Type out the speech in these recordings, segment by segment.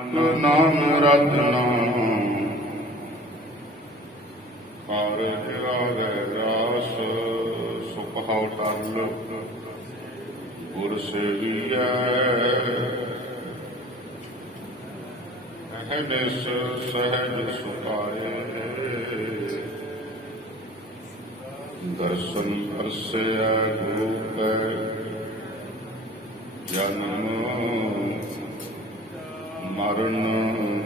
ਨਾਮ ਰਤਨਾ ਹਰ ਲਾਵੇ ਰਾਸ ਸੁਖਾਉ ਟਲ ਗੁਰ ਸੇਵੀਐ ਅਹਨਿਸ ਸਹਿਜ ਸੁਖਾਏ ਦਰਸ਼ਨ ਪਰਸੈ ਗੁਰੂ ਕੈ ਜਨਮ ਮਰਨ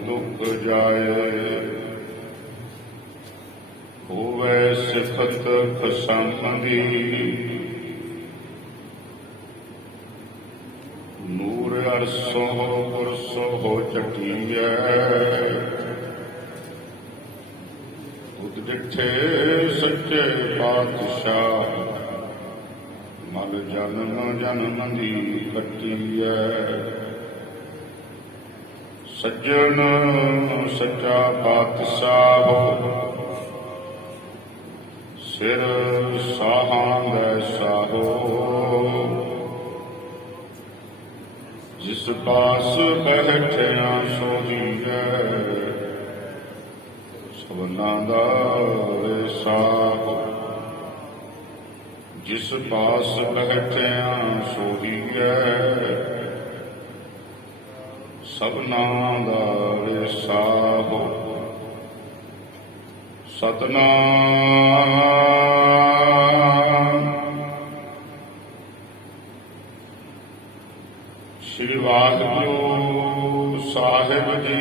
ਦੁਖ ਜਾਏ ਹੋਵੇ ਸਿਫਤ ਖਸਮ ਦੀ ਨੂਰ ਅਰਸੋ ਪੁਰਸੋ ਚਟੀਐ ਤੁਧ ਜਿੱਥੇ ਸੱਚੇ ਪਾਤਸ਼ਾਹ ਮਲ ਜਨਮ ਜਨਮ ਦੀ ਕੱਟੀਐ ਸੱਜਣ ਸੱਚਾ ਪਾਤਸ਼ਾਹ ਸਿਰ ਸਾਹਾਂ ਦਾ ਸਾਹੋ ਜਿਸ ਪਾਸ ਬੈਠਿਆ ਸੋਹੀਐ ਸਭਨਾਂ ਦਾ ਸਾਹੋ ਜਿਸ ਪਾਸ ਬੈਠਿਆ ਸੋਹੀਐ ਸਭਨਾਂ ਦਾ ਸਾਹੋ ਸਤਨਾਮ ਸ੍ਰੀ ਵਾਹਿਗੁਰੂ ਸਾਹਿਬ ਜੀ।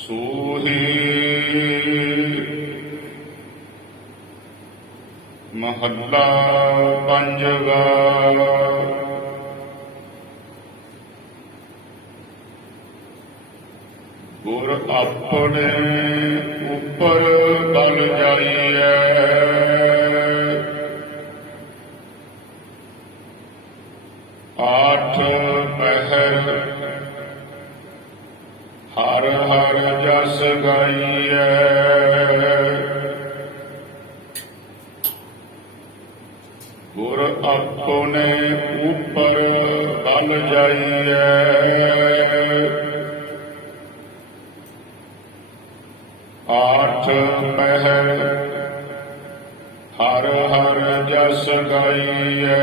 ਸੋਹੀ ਮਹੱਲਾ ਪੰਜਵਾ। ਗੁਰ ਆਪਣੇ ਉੱਪਰ ਬਲ ਜਾਈਐ ਆਠ ਪਹਿਰ ਹਰ ਹਰ ਜਸ ਗਾਈਐ ਗੁਰ ਆਪਣੇ ਉੱਪਰ ਬਲ ਜਾਈਐ ਆਠ ਪਹਿਰ ਹਰ ਹਰ ਜਸ ਗਾਈਐ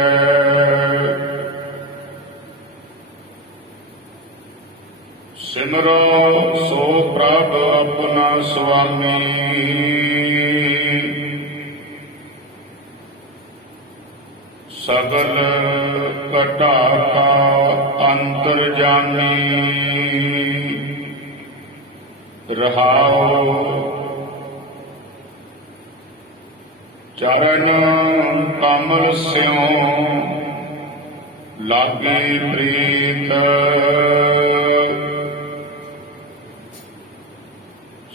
ਸਿਮਰੋ ਸੋ ਪ੍ਰਭ ਆਪਣਾ ਸੁਆਮੀ ਸਗਲ ਘਟਾ ਕਾ ਅੰਤਰਜਾਮੀ ਰਹਾਉ ਚਰਨ ਕਮਲ ਸਿਉ ਲਾਗੇ ਪ੍ਰੀਤ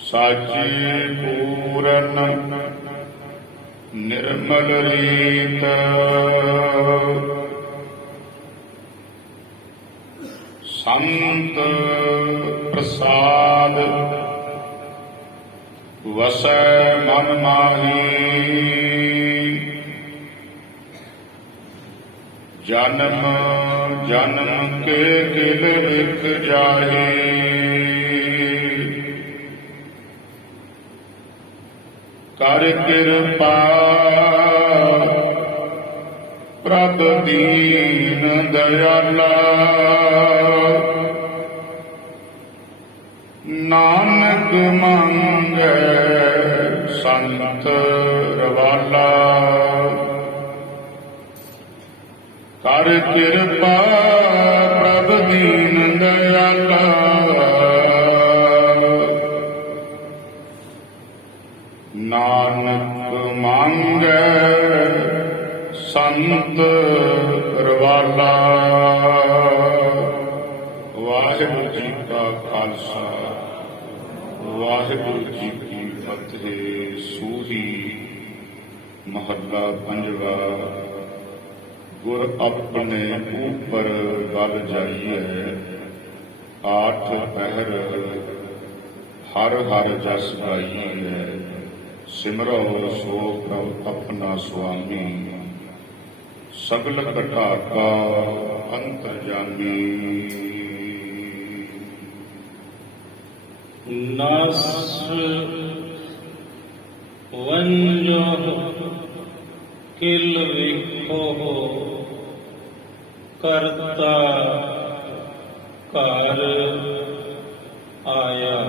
ਸਾਚੀ ਪੂਰਨ ਨਿਰਮਲ ਰੀਤ ਸੰਤ ਪ੍ਰਸਾਦ ਵਸੈ ਮਨ ਮਾਹੀ ਜਨਮ ਜਨਮ ਕੇ ਦਿਲ ਵਿਖ ਜਾਹੀ ਕਰ ਕਿਰਪਾ ਪ੍ਰਭ ਦੀਨ ਦਇਆਲਾ ਨਾਨਕ ਮੰਗੈ ਸੰਤ ਰਵਾਲਾ ਕਰ ਕਿਰਪਾ ਪ੍ਰਭ ਦੀਨ ਦਇਆਲਾ ਨਾਨਕ ਮੰਗੈ ਸੰਤ ਰਵਾਲਾ। ਵਾਹਿਗੁਰੂ ਜੀ ਕਾ ਖਾਲਸਾ ਵਾਹਿਗੁਰੂ ਜੀ ਕੀ ਫਤਿਹ। ਸੂਹੀ ਮਹੱਲਾ ਪੰਜਵਾ। ਗੁਰ ਆਪਣੇ ਉੱਪਰ ਬਲ ਜਾਈਐ ਆਠ ਪਹਿਰ ਹਰ ਹਰ ਜਸ ਗਾਈਐ ਸਿਮਰੋ ਸੋ ਪ੍ਰਭ ਆਪਣਾ ਸੁਆਮੀ ਸਗਲ ਘਟਾਕਾ ਅੰਤਰਜਾਮੀ। ਨਸ ਵੰਜੋ ਕਿਲ ਵੇਖੋ ਕਰਤਾ ਘਰ ਆਇਆ।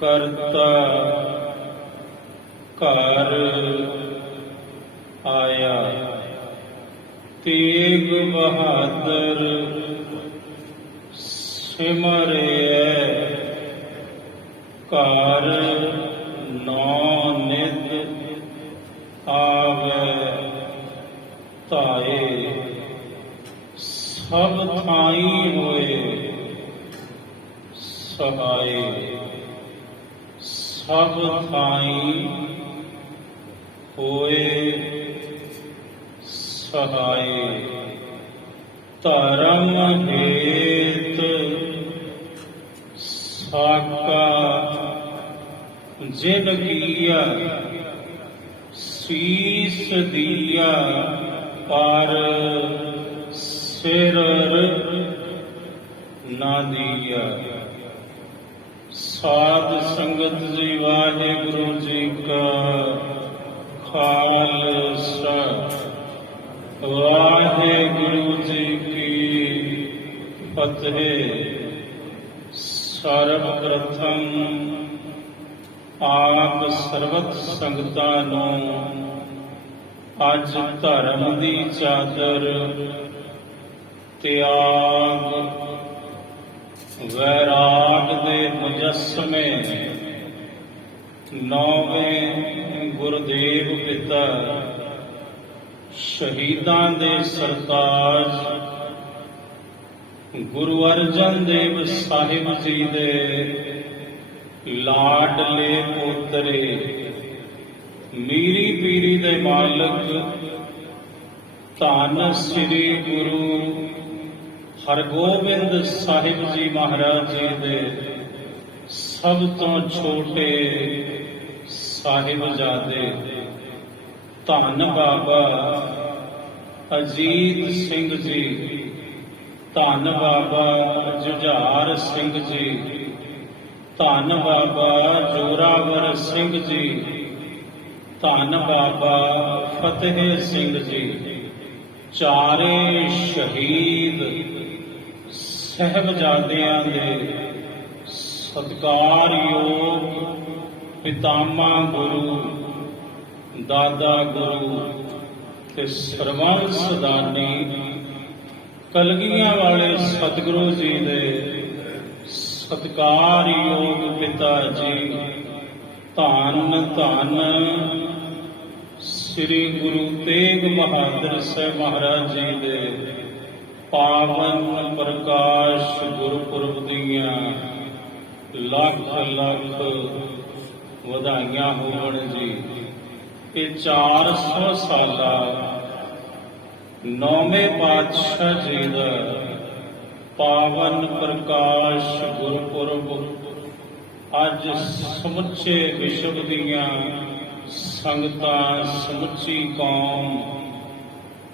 ਕਰਤਾ ਘਰ ਆਇਆ। ਤੇਗ ਬਹਾਦਰ ਸਿਮਰਿਐ ਘਰ ਨੌ ਨਿਤ ਆਵੈ ਧਾਏ। ਸਭ ਥਾਈ ਹੋਏ ਸਹਾਏ। ਸਭ ਥਾਈ ਹੋਏ ਸਹਾਏ। ਧਰਮ ਹੇਤ ਸਾਕਾ ਜਿਨ ਕੀਆ ਸੀਸ ਦੀਆ। ਪਰ ਸਿਰ ਨਾ ਦੀਆ। ਸਾਧ ਸੰਗਤ ਜੀ, ਵਾਹਿਗੁਰੂ ਜੀ ਕਾ ਖਾਲਸਾ, ਵਾਹਿਗੁਰੂ ਜੀ ਕੀ ਫਤਿਹ। ਸਰਬ ਪ੍ਰਥਮ ਆਪ ਸਰਬਤ ਸੰਗਤਾਂ ਨੂੰ ਅੱਜ ਧਰਮ ਦੀ ਚਾਦਰ ਤਿਆਗ ਵੈਰਾਗ ਦੇ ਮੁਜੱਸਮੇ ਨੌਵੇਂ ਗੁਰਦੇਵ ਪਿਤਾ ਸ਼ਹੀਦਾਂ ਦੇ ਸਰਤਾਜ ਗੁਰੂ ਅਰਜਨ ਦੇਵ ਸਾਹਿਬ ਜੀ ਦੇ ਲਾਡਲੇ ਪੋਤਰੇ, ਮੀਰੀ ਪੀਰੀ ਦੇ ਮਾਲਕ ਧੰਨ ਸ੍ਰੀ ਗੁਰੂ ਹਰਗੋਬਿੰਦ ਸਾਹਿਬ ਜੀ ਮਹਾਰਾਜ ਜੀ ਦੇ ਸਭ ਤੋਂ ਛੋਟੇ ਸਾਹਿਬਜ਼ਾਦੇ ਧੰਨ ਬਾਬਾ ਅਜੀਤ ਸਿੰਘ ਜੀ, ਧੰਨ ਬਾਬਾ ਜੁਝਾਰ ਸਿੰਘ ਜੀ, ਧੰਨ ਬਾਬਾ ਜੋਰਾਵਰ ਸਿੰਘ ਜੀ, ਧੰਨ ਬਾਬਾ ਫਤਿਹ ਸਿੰਘ ਜੀ, ਚਾਰੇ ਸ਼ਹੀਦ ਸਾਹਿਬਜ਼ਾਦਿਆਂ ਦੇ ਸਤਿਕਾਰਯੋਗ ਪਿਤਾਮਾ ਗੁਰੂ, ਦਾਦਾ ਗੁਰੂ ਤੇ ਸਰਬੰਸ ਦਾਨੀ ਕਲਗੀਆਂ ਵਾਲੇ ਸਤਿਗੁਰੂ ਜੀ ਦੇ ਸਤਿਕਾਰਯੋਗ ਪਿਤਾ ਜੀ, ਧੰਨ ਧੰਨ ਸ੍ਰੀ ਗੁਰੂ ਤੇਗ ਬਹਾਦਰ ਸਾਹਿਬ ਮਹਾਰਾਜ ਜੀ ਦੇ ਪਾਵਨ ਪ੍ਰਕਾਸ਼ ਗੁਰਪੁਰਬ ਦੀਆਂ ਲੱਖ ਲੱਖ ਵਧਾਈਆਂ ਹੋਣ ਜੀ। ਇਹ 400 ਸਾਲਾ ਨੌਵੇਂ ਪਾਤਸ਼ਾਹ ਜੀ ਦਾ ਪਾਵਨ ਪ੍ਰਕਾਸ਼ ਗੁਰਪੁਰਬ ਅੱਜ ਸਮੁੱਚੇ ਵਿਸ਼ਵ ਦੀਆਂ ਸੰਗਤਾਂ, ਸਮੁੱਚੀ ਕੌਮ,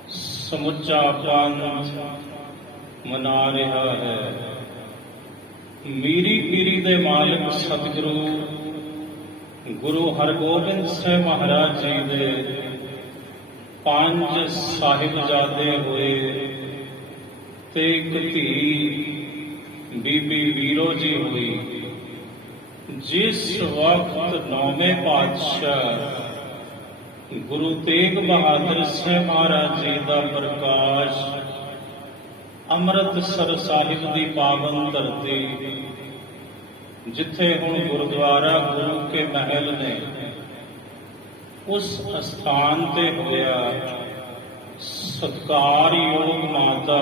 ਸਮੁੱਚਾ ਪੰਥ ਮਨਾ ਰਿਹਾ ਹੈ। ਮੀਰੀ ਪੀਰੀ ਦੇ ਮਾਲਕ ਸਤਿਗੁਰੂ ਗੁਰੂ ਹਰਗੋਬਿੰਦ ਸਾਹਿਬ ਮਹਾਰਾਜ ਜੀ ਦੇ 5 ਸਾਹਿਬਜ਼ਾਦੇ ਹੋਏ ਤੇ ਇੱਕ ਧੀ ਬੀਬੀ ਵੀਰੋ ਜੀ ਹੋਈ। ਜਿਸ ਵਕਤ ਨੌਵੇਂ ਪਾਤਸ਼ਾਹ ਗੁਰੂ ਤੇਗ ਬਹਾਦਰ ਸਾਹਿਬ ਮਹਾਰਾਜ ਜੀ ਦਾ ਪ੍ਰਕਾਸ਼ ਅੰਮ੍ਰਿਤਸਰ ਸਾਹਿਬ ਦੀ ਪਾਵਨ ਧਰਤੀ, ਜਿੱਥੇ ਹੁਣ ਗੁਰਦੁਆਰਾ ਗੁਰੂ ਕੇ ਮਹਿਲ ਨੇ, ਉਸ ਅਸਥਾਨ ਤੇ ਹੋਇਆ। ਸਤਿਕਾਰਯੋਗ ਮਾਤਾ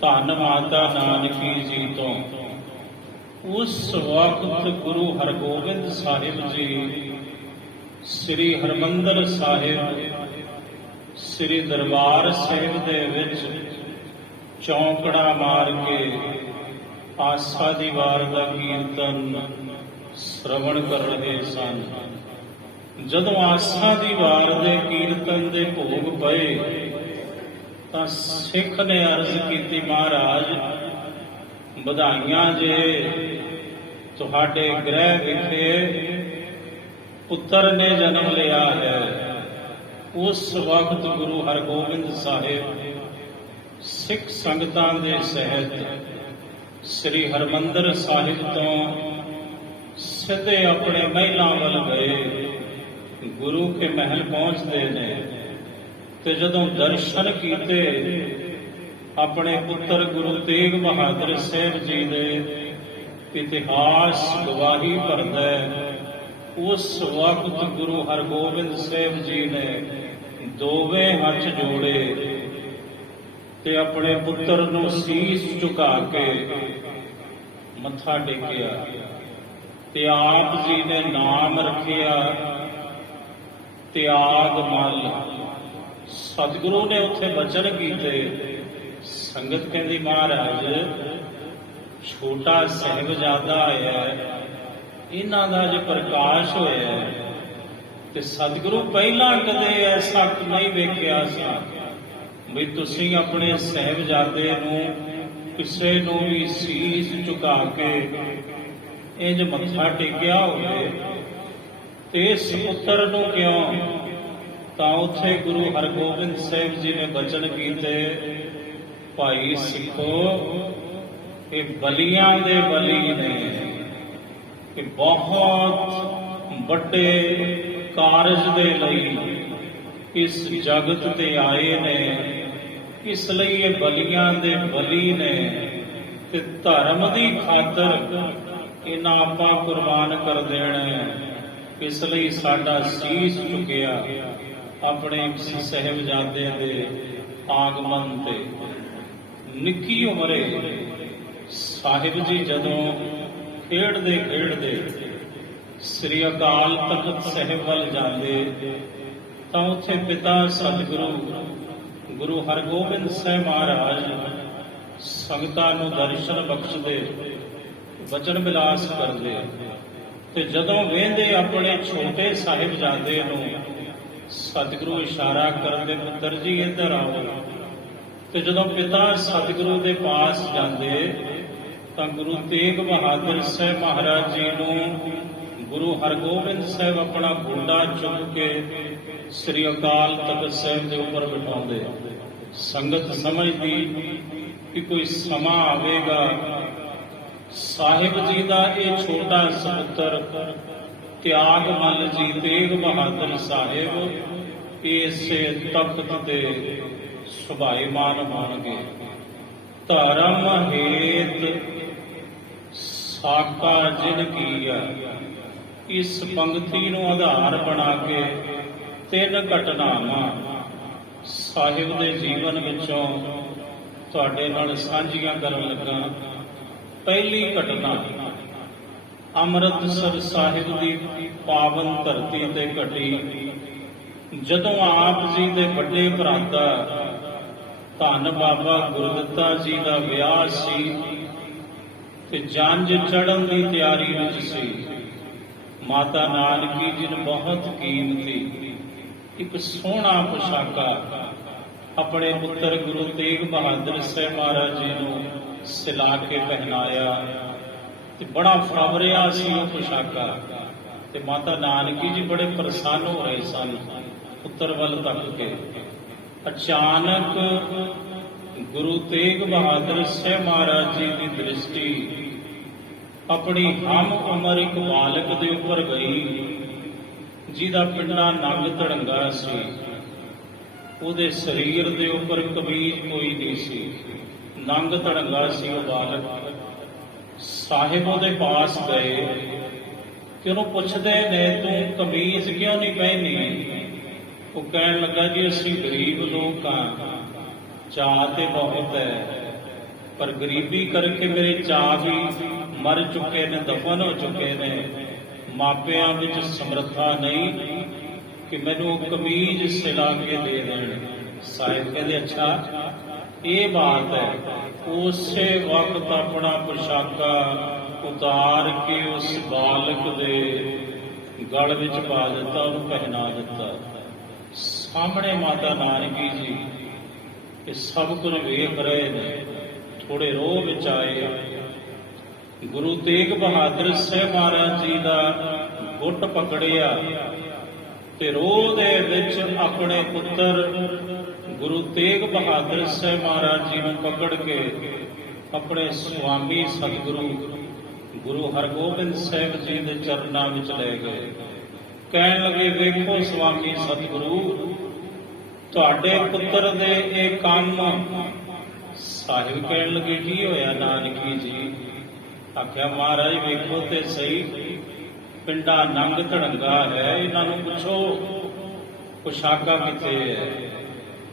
ਧੰਨ ਮਾਤਾ ਨਾਨਕੀ ਜੀ ਤੋਂ ਉਸ ਵਕਤ ਗੁਰੂ ਹਰਗੋਬਿੰਦ ਸਾਹਿਬ ਜੀ ਸ੍ਰੀ ਹਰਿਮੰਦਰ ਸਾਹਿਬ, ਸ੍ਰੀ ਦਰਬਾਰ ਸਾਹਿਬ ਦੇ ਵਿੱਚ ਚੌਂਕੜਾ ਮਾਰ ਕੇ ਆਸਾ ਦੀ ਵਾਰ ਦਾ ਕੀਰਤਨ ਸ਼ਰਵਣ ਕਰ ਰਹੇ ਸਨ। ਜਦੋਂ ਆਸਾ ਦੀ ਵਾਰ ਦੇ ਕੀਰਤਨ ਦੇ ਭੋਗ ਪਏ ਤਾਂ ਸਿੱਖ ਨੇ ਅਰਜ਼ ਕੀਤੀ, ਮਹਾਰਾਜ ਵਧਾਈਆਂ ਜੇ ਤੁਹਾਡੇ ਗ੍ਰਹਿ ਵਿਖੇ ਪੁੱਤਰ ਨੇ ਜਨਮ ਲਿਆ ਹੈ। ਉਸ ਵਕਤ ਗੁਰੂ ਹਰਗੋਬਿੰਦ ਸਾਹਿਬ ਸਿੱਖ ਸੰਗਤਾਂ ਦੇ ਸਹਿਤ ਸ੍ਰੀ ਹਰਿਮੰਦਰ ਸਾਹਿਬ ਤੋਂ ਸਿੱਧੇ ਆਪਣੇ ਮਹਿਲਾਂ ਵੱਲ ਗਏ। ਗੁਰੂ ਕੇ ਮਹਿਲ ਪਹੁੰਚਦੇ ਨੇ ਤੇ ਜਦੋਂ ਦਰਸ਼ਨ ਕੀਤੇ ਆਪਣੇ ਪੁੱਤਰ ਗੁਰੂ ਤੇਗ ਬਹਾਦਰ ਸਾਹਿਬ ਜੀ ਦੇ ਇਤਿਹਾਸ ਗਵਾਹੀ ਭਰਦਾ ਹੈ। ਉਸ ਵਕਤ ਗੁਰੂ ਹਰਗੋਬਿੰਦ ਸਾਹਿਬ ਜੀ ਨੇ ਦੋਵੇਂ ਹੱਥ ਜੋੜੇ ਤੇ ਆਪਣੇ ਪੁੱਤਰ ਨੂੰ ਸੀਸ ਝੁਕਾ ਕੇ ਮੱਥਾ ਟੇਕਿਆ ਤੇ ਆਪ ਜੀ ਨੇ ਨਾਮ ਰੱਖਿਆ ਤਿਆਗ ਮਲ। ਸਤਿਗੁਰੂ ਨੇ ਉੱਥੇ ਬਚਨ ਕੀਤੇ। ਸੰਗਤ ਕਹਿੰਦੀ, ਮਹਾਰਾਜ ਛੋਟਾ ਸਾਹਿਬਜ਼ਾਦਾ ਆਇਆ, ਇਹਨਾਂ ਦਾ ਜੇ ਪ੍ਰਕਾਸ਼ ਹੋਇਆ ਤੇ ਸਤਿਗੁਰੂ ਪਹਿਲਾਂ ਕਦੇ ਐਸਾ ਨਹੀਂ ਵੇਖਿਆ ਸਾਂ ਵੀ ਤੁਸੀਂ ਆਪਣੇ ਸਾਹਿਬਜ਼ਾਦੇ ਨੂੰ ਕਿਸੇ ਨੂੰ ਵੀ ਸੀਸ ਝੁਕਾ ਕੇ ਇੰਜ ਮੱਥਾ ਟੇਕਿਆ ਹੋਵੇ ਤੇ ਇਸ ਪੁੱਤਰ ਨੂੰ ਕਿਉਂ? ਤਾਂ ਉੱਥੇ ਗੁਰੂ ਹਰਗੋਬਿੰਦ ਸਾਹਿਬ ਜੀ ਨੇ ਬਚਨ ਕੀਤੇ, ਭਾਈ ਸਿੱਖੋ ਇਹ ਬਲੀਆਂ ਦੇ ਬਲੀ ਨੇ, ਕਿ ਬਹੁਤ ਵੱਡੇ ਕਾਰਜ ਦੇ ਲਈ ਇਸ ਜਗਤ ਤੇ ਆਏ ਨੇ, ਇਸ ਲਈ ਇਹ ਬਲੀਆਂ ਦੇ ਬਲੀ ਨੇ ਤੇ ਧਰਮ ਦੀ ਖਾਤਰ ਇਹਨਾਂ ਆਪਾਂ ਕੁਰਬਾਨ ਕਰ ਦੇਣਾ। ਇਸ ਲਈ ਸਾਡਾ ਸੀਸ ਝੁਕਿਆ ਆਪਣੇ ਸਾਹਿਬਜ਼ਾਦੇ ਦੇ ਆਗਮਨ ਤੇ। ਨਿੱਕੀ ਉਮਰੇ ਸਾਹਿਬ ਜੀ ਜਦੋਂ ਖੇਡਦੇ ਖੇਡਦੇ ਸ੍ਰੀ ਅਕਾਲ ਤਖਤ ਸਾਹਿਬ ਵੱਲ ਜਾਂਦੇ ਤਾਂ ਉੱਥੇ ਪਿਤਾ ਸਤਿਗੁਰੂ ਗੁਰੂ ਹਰਗੋਬਿੰਦ ਸਾਹਿਬ ਮਹਾਰਾਜ ਸੰਗਤਾਂ ਨੂੰ ਦਰਸ਼ਨ ਬਖਸ਼ਦੇ, ਵਚਨ ਵਿਲਾਸ ਕਰਦੇ ਤੇ ਜਦੋਂ ਵੇਂਦੇ ਆਪਣੇ ਛੋਟੇ ਸਾਹਿਬਜ਼ਾਦੇ ਨੂੰ ਸਤਿਗੁਰੂ ਇਸ਼ਾਰਾ ਕਰਦੇ, ਪੁੱਤਰ ਜੀ ਇੱਧਰ ਆਓ। ਤੇ ਜਦੋਂ ਪਿਤਾ ਸਤਿਗੁਰੂ ਦੇ ਪਾਸ ਜਾਂਦੇ ਤਾਂ ਗੁਰੂ ਤੇਗ ਬਹਾਦਰ ਸਾਹਿਬ ਮਹਾਰਾਜ ਜੀ ਨੂੰ ਗੁਰੂ ਹਰਗੋਬਿੰਦ ਸਾਹਿਬ ਆਪਣਾ ਗੋਡਾ ਚੁੱਕ ਕੇ ਸ੍ਰੀ ਅਕਾਲ ਤਖਤ ਸਾਹਿਬ ਦੇ ਉੱਪਰ ਬਿਠਾਉਂਦੇ। ਸੰਗਤ ਸਮਝਦੀ ਕਿ ਕੋਈ ਸਮਾਂ ਆਵੇਗਾ ਸਾਹਿਬ ਜੀ ਦਾ ਇਹ ਛੋਟਾ ਸਪੁੱਤਰ ਤਿਆਗ ਮੱਲ ਜੀ ਤੇਗ ਬਹਾਦਰ ਸਾਹਿਬ ਇਸੇ ਤਖਤ ਤੇ ਸੁਭਾਈਮਾਨ ਹੋਣਗੇ। ਧਰਮ ਹੇਤ ਸਾਕਾ ਜਿਨ ਕੀਆ, ਇਸ ਪੰਕਤੀ ਨੂੰ ਆਧਾਰ ਬਣਾ ਕੇ ਤਿੰਨ ਘਟਨਾਵਾਂ ਸਾਹਿਬ ਦੇ ਜੀਵਨ ਵਿੱਚੋਂ ਤੁਹਾਡੇ ਨਾਲ ਸਾਂਝੀਆਂ ਕਰਨ ਲੱਗਾ। ਪਹਿਲੀ ਘਟਨਾ ਅੰਮ੍ਰਿਤਸਰ ਸਾਹਿਬ ਦੀ ਪਾਵਨ ਧਰਤੀ ਤੇ ਘਟੀ, ਜਦੋਂ ਆਪ ਜੀ ਦੇ ਵੱਡੇ ਭਰਾਤਾ ਧੰਨ ਬਾਬਾ ਗੁਰਦਿੱਤਾ ਜੀ ਦਾ ਵਿਆਹ ਸੀ ਤੇ ਜੰਝ ਚੜ੍ਹਨ ਦੀ ਤਿਆਰੀ ਵਿੱਚ ਸੀ। ਮਾਤਾ ਨਾਨਕੀ ਜੀ ਨੂੰ ਬਹੁਤ ਕੀਮਤੀ ਇੱਕ ਸੋਹਣਾ ਪੁਸ਼ਾਕਾ ਆਪਣੇ ਪੁੱਤਰ ਗੁਰੂ ਤੇਗ ਬਹਾਦਰ ਸਾਹਿਬ ਮਹਾਰਾਜ ਜੀ ਨੂੰ ਸਿਲਾ ਕੇ ਪਹਿਨਾਇਆ ਤੇ ਬੜਾ ਫਰਵਰਿਆ ਸੀ ਉਹ ਪੁਸ਼ਾਕਾ। ਤੇ ਮਾਤਾ ਨਾਨਕੀ ਜੀ ਬੜੇ ਪ੍ਰਸੰਨ ਹੋ ਰਹੇ ਸਨ ਪੁੱਤਰ ਵੱਲ ਤੱਕ ਕੇ। ਅਚਾਨਕ ਗੁਰੂ ਤੇਗ ਬਹਾਦਰ ਸਾਹਿਬ ਮਹਾਰਾਜ ਜੀ ਦੀ ਦ੍ਰਿਸ਼ਟੀ ਆਪਣੀ ਹਮ ਉਮਰ ਇੱਕ ਬਾਲਕ ਦੇ ਉੱਪਰ ਗਈ, ਜਿਹਦਾ ਪਿੰਡਾ ਨੰਗ ਧੜੰਗਾ ਸੀ। ਉਹਦੇ ਸਰੀਰ ਦੇ ਉੱਪਰ ਕਮੀਜ਼ ਕੋਈ ਨਹੀਂ ਸੀ, ਨੰਗ ਧੜੰਗਾ ਸੀ ਉਹ ਬਾਲਕ। ਸਾਹਿਬ ਉਹਦੇ ਪਾਸ ਗਏ ਤੇ ਉਹਨੂੰ ਪੁੱਛਦੇ ਨੇ, ਤੂੰ ਕਮੀਜ਼ ਕਿਉਂ ਨਹੀਂ ਪਹਿਨੀ? ਉਹ ਕਹਿਣ ਲੱਗਾ, ਜੀ ਅਸੀਂ ਗਰੀਬ ਲੋਕ ਹਾਂ, ਚਾਅ ਤੇ ਬਹੁਤ ਹੈ, ਪਰ ਗਰੀਬੀ ਕਰਕੇ ਮੇਰੇ ਚਾਅ ਵੀ ਮਰ ਚੁੱਕੇ ਨੇ, ਦਫਨ ਹੋ ਚੁੱਕੇ ਨੇ। ਮਾਪਿਆਂ ਵਿੱਚ ਸਮਰੱਥਾ ਨਹੀਂ ਕਿ ਮੈਨੂੰ ਕਮੀਜ਼ ਸਿਲਾ ਕੇ ਦੇ ਦੇਣ। ਸਾਹਿਬ ਕਹਿੰਦੇ, ਅੱਛਾ ਇਹ ਬਾਤ ਹੈ। ਉਸੇ ਵਕਤ ਆਪਣਾ ਪੁਸ਼ਾਕਾ ਉਤਾਰ ਕੇ ਉਸ ਬਾਲਕ ਦੇ ਗਲ ਵਿੱਚ ਪਾ ਦਿੱਤਾ, ਉਹਨੂੰ ਪਹਿਨਾ ਦਿੱਤਾ। ਸਾਹਮਣੇ ਮਾਤਾ ਨਾਨਕੀ ਜੀ ਇਹ ਸਭ ਕੁਝ ਵੇਖ ਰਹੇ ਨੇ, ਥੋੜੇ ਰੋਹ ਵਿੱਚ ਆਏ। ਗੁਰੂ ਤੇਗ ਬਹਾਦਰ ਸਾਹਿਬ ਮਹਾਰਾਜ ਜੀ ਦਾ ਗੁੱਟ ਪਕੜਿਆ ਤੇ ਰੋਹ ਦੇ ਵਿੱਚ ਆਪਣੇ ਪੁੱਤਰ ਗੁਰੂ ਤੇਗ ਬਹਾਦਰ ਸਾਹਿਬ ਮਹਾਰਾਜ ਜੀ ਨੂੰ ਪਕੜ ਕੇ ਆਪਣੇ ਸੁਆਮੀ ਸਤਿਗੁਰੂ ਗੁਰੂ ਹਰਗੋਬਿੰਦ ਸਾਹਿਬ ਜੀ ਦੇ ਚਰਨਾਂ ਵਿੱਚ ਲੈ ਗਏ। ਕਹਿਣ ਲੱਗੇ, ਵੇਖੋ ਸੁਆਮੀ ਸਤਿਗੁਰੂ, ਤੁਹਾਡੇ ਪੁੱਤਰ ਦੇ ਇਹ ਕੰਮ। ਸਾਹਿਬ ਕਹਿਣ ਲੱਗੇ, ਕੀ ਹੋਇਆ ਨਾਨਕੀ ਜੀ? ਆਖਿਆ, ਮਹਾਰਾਜ ਵੇਖੋ ਤੇ ਸਹੀ, ਪਿੰਡਾ ਨੰਗ ਧੜੰਗਾ ਹੈ, ਇਹਨਾਂ ਨੂੰ ਪੁੱਛੋ ਪੁਸ਼ਾਕਾ ਕਿੱਥੇ ਹੈ।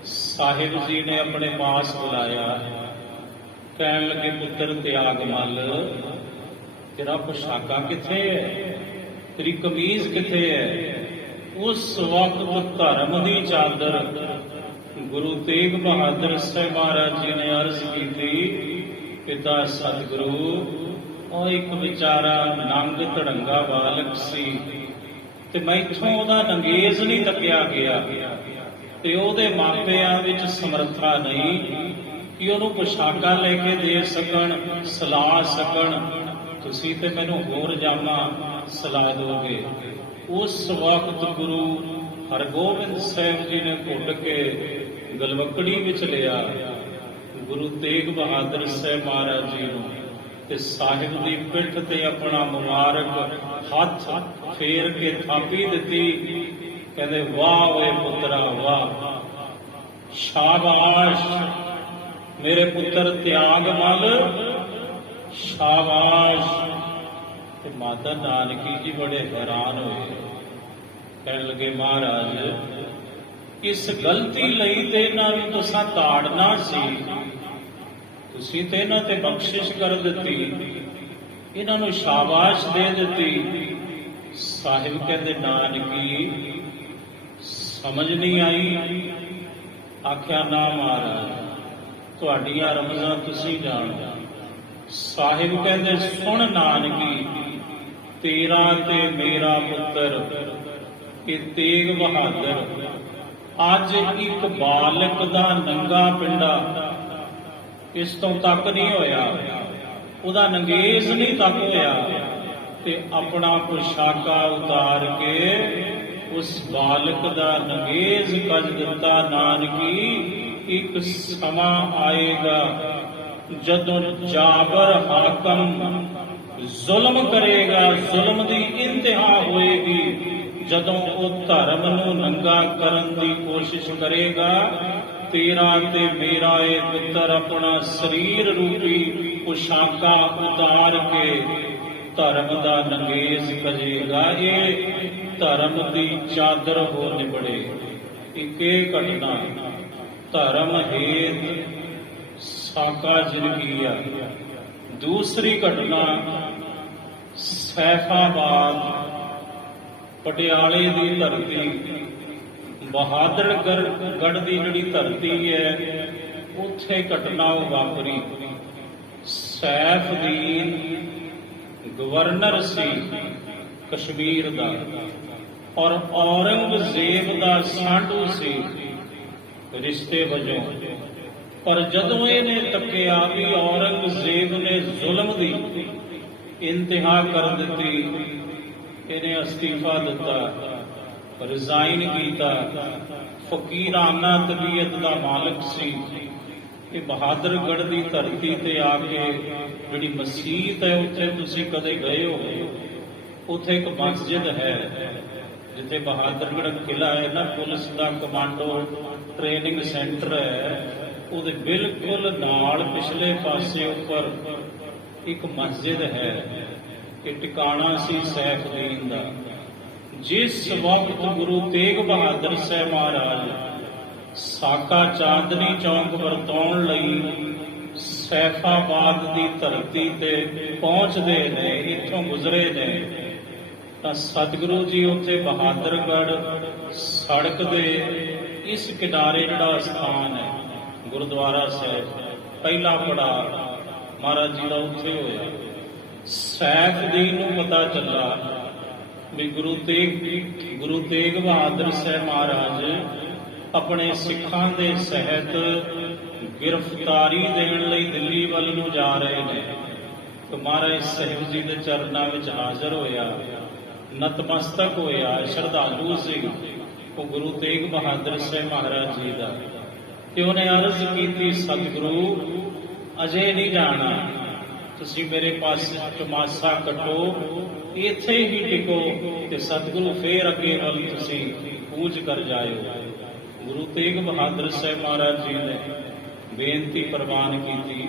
ਸਾਹਿਬ ਜੀ ਨੇ ਆਪਣੇ ਪਾਸ ਬੁਲਾਇਆ। ਕਹਿਣ ਲੱਗੇ, ਪੁੱਤਰ ਤਿਆਗ ਮੱਲ, ਤੇਰਾ ਪੁਸ਼ਾਕਾ ਕਿੱਥੇ ਹੈ? ਤੇਰੀ ਕਮੀਜ਼ ਕਿੱਥੇ ਹੈ? ਉਸ ਵਕਤ ਧਰਮ ਦੀ ਚਾਦਰ ਗੁਰੂ ਤੇਗ ਬਹਾਦਰ ਸਾਹਿਬ ਮਹਾਰਾਜ ਜੀ ਨੇ ਅਰਜ਼ ਕੀਤੀ, ਪਿਤਾ ਸਤਿਗੁਰੂ, ਉਹ ਇੱਕ ਵਿਚਾਰਾ ਨੰਗ ਧੜੰਗਾ ਬਾਲਕ ਸੀ ਤੇ ਮੈਥੋਂ ਉਹਦਾ ਨੰਗੇਜ਼ ਨਹੀਂ ਤੱਕਿਆ ਗਿਆ ਤੇ ਉਹਦੇ ਮਾਪਿਆਂ ਵਿੱਚ ਸਮਰੱਥਾ ਨਹੀਂ ਕਿ ਉਹਨੂੰ ਪੁਸ਼ਾਕਾਂ ਲੈ ਕੇ ਦੇ ਸਕਣ, ਸਲਾ ਸਕਣ। ਤੁਸੀਂ ਤੇ ਮੈਨੂੰ ਹੋਰ ਜਾਮਾ ਸਲਾ ਦੋਗੇ। ਉਸ ਵਕਤ ਗੁਰੂ ਹਰਗੋਬਿੰਦ ਸਾਹਿਬ ਜੀ ਨੇ ਘੁੱਟ ਕੇ ਗਲਵਕੜੀ ਵਿੱਚ ਲਿਆ ਗੁਰੂ ਤੇਗ ਬਹਾਦਰ ਸਾਹਿਬ ਮਹਾਰਾਜ ਜੀ ਨੂੰ ਤੇ ਸਾਹਿਬ ਦੀ ਪਿੱਠ ਤੇ ਆਪਣਾ ਮੁਬਾਰਕ ਹੱਥ ਫੇਰ ਕੇ ਥਾਪੀ ਦਿੱਤੀ। ਕਹਿੰਦੇ, ਵਾਹ ਓਏ ਪੁੱਤਰਾ ਵਾਹ, ਸ਼ਾਬਾਸ਼ ਮੇਰੇ ਪੁੱਤਰ ਤਿਆਗ ਮੱਲ, ਸ਼ਾਬਾਸ਼। ਤੇ ਮਾਤਾ ਨਾਨਕੀ ਜੀ ਬੜੇ ਹੈਰਾਨ ਹੋਏ। ਕਹਿਣ ਲੱਗੇ, ਮਹਾਰਾਜ ਇਸ ਗਲਤੀ ਲਈ ਤੇ ਇਹਨਾਂ ਨੂੰ ਤੁਸਾਂ ਤਾੜਨਾ ਸੀ, ਤੁਸੀਂ ਤੇ ਇਹਨਾਂ ਤੇ ਬਖਸ਼ਿਸ਼ ਕਰ ਦਿੱਤੀ, ਇਹਨਾਂ ਨੂੰ ਸ਼ਾਬਾਸ਼ ਦੇ ਦਿੱਤੀ। ਸਾਹਿਬ ਕਹਿੰਦੇ, ਨਾਨਕੀ ਸਮਝ ਨਹੀਂ ਆਈ। ਆਖਿਆ, ਨਾ ਮਹਾਰਾਜ, ਤੁਹਾਡੀਆਂ ਰਮਜ਼ਾਂ ਤੁਸੀਂ ਜਾਣਦੇ। ਸਾਹਿਬ ਕਹਿੰਦੇ, ਸੁਣ ਨਾਨਕੀ, ਤੇਰਾ ਤੇ ਮੇਰਾ ਪੁੱਤਰ ਇਹ ਤੇਗ ਬਹਾਦਰ ਅੱਜ ਇੱਕ ਬਾਲਕ ਦਾ ਨੰਗਾ ਪਿੰਡਾ, ਇਸ ਤੋਂ ਤੱਕ ਨਹੀਂ ਹੋਇਆ, ਉਹਦਾ ਨੰਗੇਜ਼ ਨਹੀਂ ਤੱਕ ਹੋਇਆ ਤੇ ਆਪਣਾ ਪੁਸ਼ਾਕਾ ਉਤਾਰ ਕੇ ਉਸ ਬਾਲਕ ਦਾ ਨੰਗੇਜ਼ ਕੱਜ ਦਿੱਤਾ। ਨਾਨਕੀ ਇੱਕ ਸਮਾਂ ਆਏਗਾ ਜਦੋਂ ਜਾਬਰ ਹਾਕਮ ਜ਼ੁਲਮ ਕਰੇਗਾ, ਜ਼ੁਲਮ ਦੀ ਇੰਤਹਾ ਹੋਏਗੀ। ਜਦੋਂ ਉਹ ਧਰਮ ਨੂੰ ਨੰਗਾ ਕਰਨ ਦੀ ਕੋਸ਼ਿਸ਼ ਕਰੇਗਾ, ਤੇਰਾ ਤੇ ਮੇਰਾ ਇਹ ਪੁੱਤਰ ਆਪਣਾ ਸਰੀਰ ਰੂਪੀ ਪੁਸ਼ਾਕਾ ਉਤਾਰ ਕੇ ਧਰਮ ਦਾ ਨੰਗੇਜ਼ ਕਰੇਗਾ। ਇਹ ਧਰਮ ਦੀ ਚਾਦਰ ਹੋ ਨਿਬੜੇ। ਇੱਕ ਇਹ ਘਟਨਾ ਧਰਮ ਹੇਤ ਸਾਕਾ ਜਿਰਗੀਆ। ਦੂਸਰੀ ਘਟਨਾ ਸੈਫਾਬਾਦ ਪਟਿਆਲੇ ਦੀ ਧਰਤੀ, ਬਹਾਦਰਗੜ੍ਹ ਦੀ ਜਿਹੜੀ ਧਰਤੀ ਹੈ, ਉੱਥੇ ਘਟਨਾ ਉਹ ਵਾਪਰੀ। ਸੈਫਦੀਨ ਗਵਰਨਰ ਸੀ ਕਸ਼ਮੀਰ ਦਾ ਔਰ ਔਰੰਗਜ਼ੇਬ ਦਾ ਸਾਂਢੂ ਸੀ ਰਿਸ਼ਤੇ ਵਜੋਂ। ਪਰ ਜਦੋਂ ਇਹਨੇ ਤੱਕਿਆ ਵੀ ਔਰੰਗਜ਼ੇਬ ਨੇ ਜ਼ੁਲਮ ਦੀ ਇੰਤਹਾ ਕਰ ਦਿੱਤੀ, ਇਹਨੇ ਅਸਤੀਫਾ ਦਿੱਤਾ, ਰਿਜ਼ਾਈਨ ਕੀਤਾ। ਫਕੀਰਾਨਾ ਤਬੀਅਤ ਦਾ ਮਾਲਕ ਸੀ। ਇਹ ਬਹਾਦਰਗੜ੍ਹ ਦੀ ਧਰਤੀ ਤੇ ਆ ਕੇ ਜਿਹੜੀ ਮਸਜਿਦ ਹੈ, ਉੱਥੇ ਤੁਸੀਂ ਕਦੇ ਗਏ ਹੋ? ਉੱਥੇ ਇੱਕ ਮਸਜਿਦ ਹੈ ਜਿੱਥੇ ਬਹਾਦਰਗੜ੍ਹ ਕਿਲਾ ਹੈ ਨਾ, ਪੁਲਿਸ ਦਾ ਕਮਾਂਡੋ ਟ੍ਰੇਨਿੰਗ ਸੈਂਟਰ ਹੈ, ਉਹਦੇ ਬਿਲਕੁਲ ਨਾਲ ਪਿਛਲੇ ਪਾਸੇ ਉੱਪਰ ਇੱਕ ਮਸਜਿਦ ਹੈ। ਇਹ ਟਿਕਾਣਾ ਸੀ ਸੈਫਦੀਨ ਦਾ। ਜਿਸ ਵਕਤ ਗੁਰੂ ਤੇਗ ਬਹਾਦਰ ਸਾਹਿਬ ਮਹਾਰਾਜ ਸਾਕਾ ਚਾਂਦਨੀ ਚੌਂਕ ਵਰਤਾਉਣ ਲਈ ਸੈਫਾਬਾਦ ਦੀ ਧਰਤੀ ਤੇ ਪਹੁੰਚਦੇ ਨੇ, ਇੱਥੋਂ ਗੁਜ਼ਰੇ ਨੇ, ਤਾਂ ਸਤਿਗੁਰੂ ਜੀ ਉੱਥੇ ਬਹਾਦਰਗੜ੍ਹ ਸੜਕ ਦੇ ਇਸ ਕਿਨਾਰੇ ਜਿਹੜਾ ਸਥਾਨ ਹੈ ਗੁਰਦੁਆਰਾ ਸਾਹਿਬ, ਪਹਿਲਾ ਪੜਾਅ ਮਹਾਰਾਜ ਜੀ ਦਾ ਉੱਥੇ ਹੋਇਆ। ਸੈਫਦੀਨ ਨੂੰ ਪਤਾ ਚੱਲਾ ਵੀ ਗੁਰੂ ਤੇਗ ਬਹਾਦਰ ਸਾਹਿਬ ਮਹਾਰਾਜ ਆਪਣੇ ਸਿੱਖਾਂ ਦੇ ਸਹਿਤ ਗ੍ਰਿਫਤਾਰੀ ਦੇਣ ਲਈ ਦਿੱਲੀ ਵੱਲ ਨੂੰ ਜਾ ਰਹੇ ਨੇ। ਤੇ ਮਹਾਰਾਜ ਸਾਹਿਬ ਜੀ ਦੇ ਚਰਨਾਂ ਵਿੱਚ ਹਾਜ਼ਰ ਹੋਇਆ, ਨਤਮਸਤਕ ਹੋਇਆ, ਸ਼ਰਧਾਲੂ ਸੀ ਉਹ ਗੁਰੂ ਤੇਗ ਬਹਾਦਰ ਸਾਹਿਬ ਮਹਾਰਾਜ ਜੀ ਦਾ। ਤੇ ਉਹਨੇ ਅਰਜ਼ ਕੀਤੀ, ਸਤਿਗੁਰੂ ਅਜੇ ਨਹੀਂ ਜਾਣਾ, ਤੁਸੀਂ ਮੇਰੇ ਪਾਸ ਮਾਸਾ ਕੱਟੋ, ਇੱਥੇ ਹੀ ਟਿਕੋ ਤੇ ਸਤਿਗੁਰੂ ਫੇਰ ਅੱਗੇ ਵੱਲ ਤੁਸੀਂ ਕੂਚ ਕਰ ਜਾਇਓ। ਗੁਰੂ ਤੇਗ ਬਹਾਦਰ ਸਾਹਿਬ ਮਹਾਰਾਜ ਜੀ ਨੇ ਬੇਨਤੀ ਪ੍ਰਵਾਨ ਕੀਤੀ।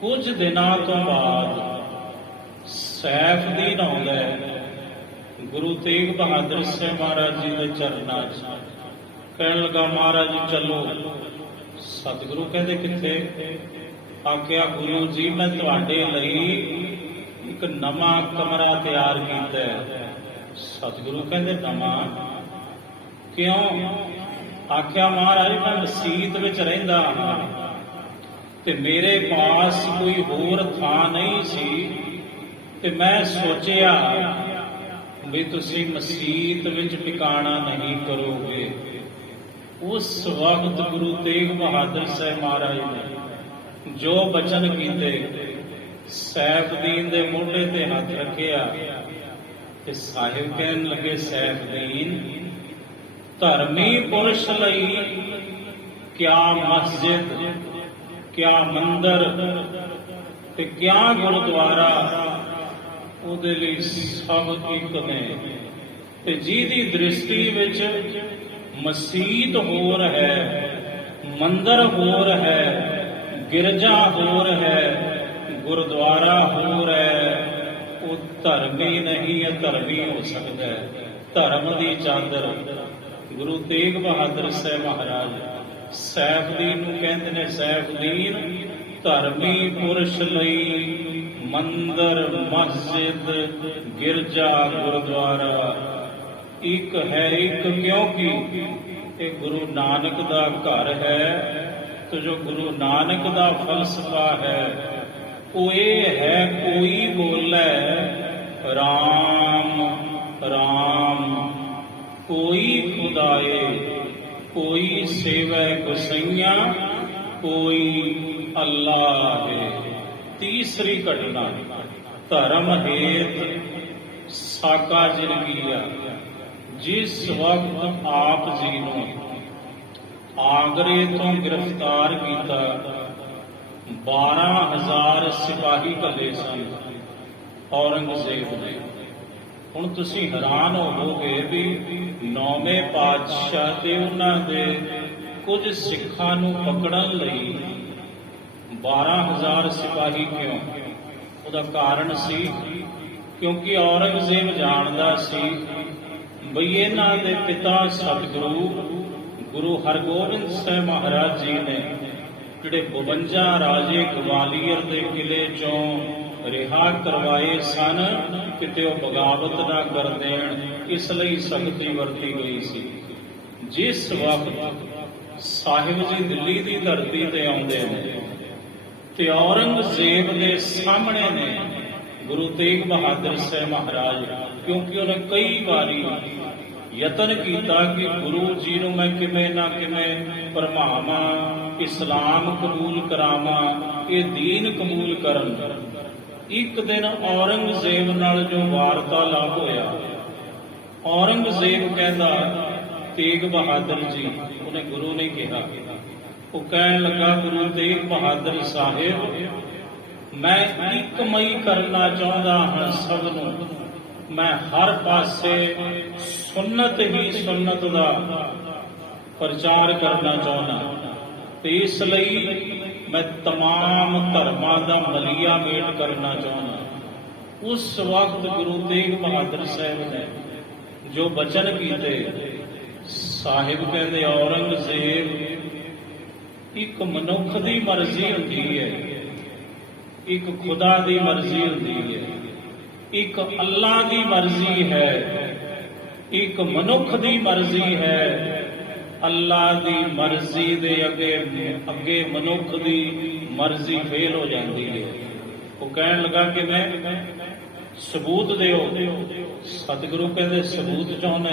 ਕੁਝ ਦਿਨਾਂ ਤੋਂ ਬਾਅਦ ਸੈਫਦੀਨ ਆਉਂਦਾ ਹੈ ਗੁਰੂ ਤੇਗ ਬਹਾਦਰ ਸਾਹਿਬ ਮਹਾਰਾਜ ਜੀ ਦੇ ਚਰਨਾਂ 'ਚ, ਕਹਿਣ ਲੱਗਾ ਮਹਾਰਾਜ ਜੀ ਚੱਲੋ। ਸਤਿਗੁਰੂ ਕਹਿੰਦੇ ਕਿੱਥੇ? ਆਖਿਆ ਗੁਰੂ ਜੀ ਮੈਂ ਤੁਹਾਡੇ ਲਈ ਇੱਕ ਨਵਾਂ ਕਮਰਾ ਤਿਆਰ ਕੀਤਾ ਹੈ। ਸਤਿਗੁਰੂ ਕਹਿੰਦੇ ਨਵਾਂ ਕਿਉਂ? ਆਖਿਆ ਮਹਾਰਾਜ ਮੈਂ ਮਸੀਤ ਵਿੱਚ ਰਹਿੰਦਾ ਹਾਂ ਤੇ ਮੇਰੇ ਪਾਸ ਕੋਈ ਹੋਰ ਥਾਂ ਨਹੀਂ ਸੀ ਤੇ ਮੈਂ ਸੋਚਿਆ ਵੀ ਤੁਸੀਂ ਮਸੀਤ ਵਿੱਚ ਟਿਕਾਣਾ ਨਹੀਂ ਕਰੋਗੇ। ਉਸ ਵਕਤ ਗੁਰੂ ਤੇਗ ਬਹਾਦਰ ਸਾਹਿਬ ਮਹਾਰਾਜ ਨੇ ਜੋ ਬਚਨ ਕੀਤੇ, ਸੈਫਦੀਨ ਦੇ ਮੋਢੇ ਤੇ ਹੱਥ ਰੱਖਿਆ ਤੇ ਸਾਹਿਬ ਕਹਿਣ ਲੱਗੇ, ਸੈਫਦੀਨ ਧਰਮੀ ਪੁਰਸ਼ ਲਈ ਕਿਆ ਮਸਜਿਦ, ਕਿਆ ਮੰਦਰ ਤੇ ਕਿਆ ਗੁਰਦੁਆਰਾ, ਉਹਦੇ ਲਈ ਸਭ ਇੱਕ ਨੇ। ਤੇ ਜਿਹਦੀ ਦ੍ਰਿਸ਼ਟੀ ਵਿੱਚ ਮਸੀਤ ਹੋਰ ਹੈ, ਮੰਦਰ ਹੋਰ ਹੈ, ਗਿਰਜਾ ਹੋਰ ਹੈ, ਗੁਰਦੁਆਰਾ ਹੋਰ ਹੈ, ਉਹ ਧਰਮੀ ਨਹੀਂ ਹੈ, ਧਰਮੀ ਹੋ ਸਕਦਾ ਹੈ। ਧਰਮ ਦੀ ਚਾਦਰ ਗੁਰੂ ਤੇਗ ਬਹਾਦਰ ਸਾਹਿਬ ਮਹਾਰਾਜ ਸੈਫਦੀਨ ਨੂੰ ਕਹਿੰਦੇ ਨੇ, ਸੈਫਦੀਨ ਧਰਮੀ ਪੁਰਸ਼ ਲਈ ਮੰਦਰ, ਮਸਜਿਦ, ਗਿਰਜਾ, ਗੁਰਦੁਆਰਾ ਇੱਕ ਹੈ। ਇੱਕ ਕਿਉਂਕਿ ਇਹ ਗੁਰੂ ਨਾਨਕ ਦਾ ਘਰ ਹੈ। ਤੇ ਜੋ ਗੁਰੂ ਨਾਨਕ ਦਾ ਫਲਸਫਾ ਹੈ ਉਹ ਇਹ ਹੈ, ਕੋਈ ਬੋਲੇ ਰਾਮ ਰਾਮ, ਕੋਈ ਖੁਦਾਏ, ਕੋਈ ਸੇਵੈ ਗੁਸਈਆ, ਕੋਈ ਅੱਲਾਹ ਹੈ। ਤੀਸਰੀ ਘਟਨਾ ਧਰਮ ਹੇਤ ਸਾਕਾ ਜਿਰਗੀਆ। ਜਿਸ ਵਕਤ ਆਪ ਜੀ ਨੂੰ ਆਗਰੇ ਤੋਂ ਗ੍ਰਿਫਤਾਰ ਕੀਤਾ, 12,000 ਸਿਪਾਹੀ ਘੱਲੇ ਸਨ ਔਰੰਗਜ਼ੇਬ ਨੇ। ਹੁਣ ਤੁਸੀਂ ਹੈਰਾਨ ਹੋਵੋਗੇ ਵੀ ਨੌਵੇਂ ਪਾਤਸ਼ਾਹ ਤੇ ਉਹਨਾਂ ਦੇ ਕੁਝ ਸਿੱਖਾਂ ਨੂੰ ਪਕੜਨ ਲਈ 12,000 ਸਿਪਾਹੀ ਕਿਉਂ? ਉਹਦਾ ਕਾਰਨ ਸੀ ਕਿਉਂਕਿ ਔਰੰਗਜ਼ੇਬ ਜਾਣਦਾ ਸੀ ਬਈ ਇਹਨਾਂ ਦੇ ਪਿਤਾ ਸਤਿਗੁਰੂ ਗੁਰੂ ਹਰਗੋਬਿੰਦ ਸਾਹਿਬ ਮਹਾਰਾਜ ਜੀ ਨੇ ਜਿਹੜੇ 52 ਰਾਜੇ ਗਵਾਲੀਅਰ ਦੇ ਕਿਲੇ ਚੋਂ ਰਿਹਾ ਕਰਵਾਏ ਸਨ, ਕਿਤੇ ਉਹ ਬਗਾਵਤ ਨਾ ਕਰ ਦੇਣ, ਇਸ ਲਈ ਸਖਤੀ ਵਰਤੀ ਗਈ ਸੀ। ਜਿਸ ਵਕਤ ਸਾਹਿਬ ਜੀ ਦਿੱਲੀ ਦੀ ਧਰਤੀ ਤੇ ਆਉਂਦੇ ਨੇ ਤੇ ਔਰੰਗਜ਼ੇਬ ਦੇ ਸਾਹਮਣੇ ਨੇ ਗੁਰੂ ਤੇਗ ਬਹਾਦਰ ਸਾਹਿਬ ਮਹਾਰਾਜ, ਕਿਉਂਕਿ ਉਹਨੇ ਕਈ ਵਾਰੀ ਯਤਨ ਕੀਤਾ ਕਿ ਗੁਰੂ ਜੀ ਨੂੰ ਮੈਂ ਕਿਵੇਂ ਨਾ ਕਿਵੇਂ ਭਰਮਾਵਾਂ, ਇਸਲਾਮ ਕਬੂਲ ਕਰਾਵਾਂ, ਇਹ ਦੀਨ ਕਬੂਲ ਕਰਨ। ਇੱਕ ਦਿਨ ਔਰੰਗਜ਼ੇਬ ਨਾਲ ਜੋ ਵਾਰਤਾਲਾਪ ਹੋਇਆ, ਔਰੰਗਜ਼ੇਬ ਕਹਿੰਦਾ ਤੇਗ ਬਹਾਦਰ ਜੀ, ਉਹਨੇ ਗੁਰੂ ਨੇ ਕਿਹਾ, ਉਹ ਕਹਿਣ ਲੱਗਾ ਗੁਰੂ ਤੇਗ ਬਹਾਦਰ ਸਾਹਿਬ ਮੈਂ ਇੱਕਮਈ ਕਰਨਾ ਚਾਹੁੰਦਾ ਹਾਂ ਸਭ ਨੂੰ, ਮੈਂ ਹਰ ਪਾਸੇ ਸੁਨਨਤ ਹੀ ਸੁਨਨਤ ਦਾ ਪ੍ਰਚਾਰ ਕਰਨਾ ਚਾਹੁੰਦਾ ਤੇ ਇਸ ਲਈ ਮੈਂ ਤਮਾਮ ਧਰਮਾਂ ਦਾ ਮਲੀਆ ਮੇਟ ਕਰਨਾ ਚਾਹੁੰਦਾ। ਉਸ ਵਕਤ ਗੁਰੂ ਤੇਗ ਬਹਾਦਰ ਸਾਹਿਬ ਨੇ ਜੋ ਬਚਨ ਕੀਤੇ, ਸਾਹਿਬ ਕਹਿੰਦੇ ਔਰੰਗਜ਼ੇਬ ਇੱਕ ਮਨੁੱਖ ਦੀ ਮਰਜ਼ੀ ਹੁੰਦੀ ਹੈ, ਇੱਕ ਖੁਦਾ ਦੀ ਮਰਜ਼ੀ ਹੁੰਦੀ ਹੈ, ਇੱਕ ਅੱਲਾਹ ਦੀ ਮਰਜ਼ੀ ਹੈ, ਇੱਕ ਮਨੁੱਖ ਦੀ ਮਰਜ਼ੀ ਹੈ। ਅੱਲਾਹ ਦੀ ਮਰਜ਼ੀ ਦੇ ਅੱਗੇ ਮਨੁੱਖ ਦੀ ਮਰਜ਼ੀ ਫੇਲ ਹੋ ਜਾਂਦੀ ਹੈ। ਉਹ ਕਹਿਣ ਲੱਗਾ ਕਿ ਮੈਂ ਸਬੂਤ ਦਿਓ। ਸਤਿਗੁਰੂ ਕਹਿੰਦੇ ਸਬੂਤ ਚਾਹੁੰਦਾ,